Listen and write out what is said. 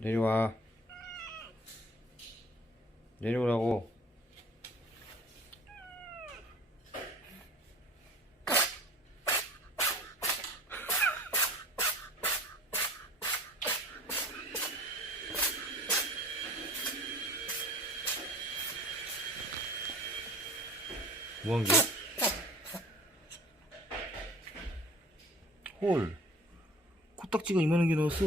내려와. 내려오라고. 뭐한 게? 헐, 코딱지가 이만한 게 나왔어.